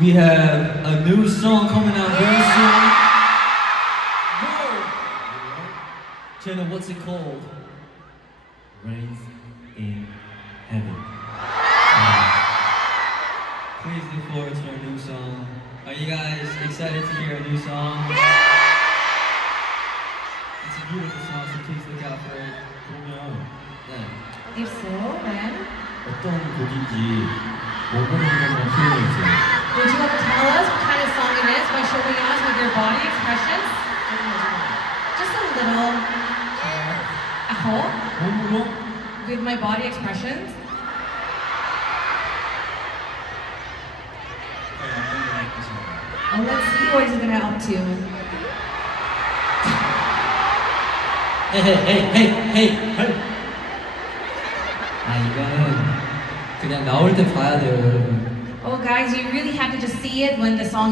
We have a new song coming out very soon. Whoa! Jenna, what's it called? Rains in Heaven. Please look forward to our new song. Are you guys excited to hear a new song? It's a beautiful song, so please look out for it. 그러면 If so, then 어떤 곡인지 몸으로 한번 표현해주세요. would you like to tell us what kind of song it is by showing us with your body expressions? Just a little 몸으로? with my body expressions. Let's see what he's gonna up to. 헤이. 아 이거는 그냥 나올 때 봐야 돼요, 여러분. Oh guys, you really have to just see it when the song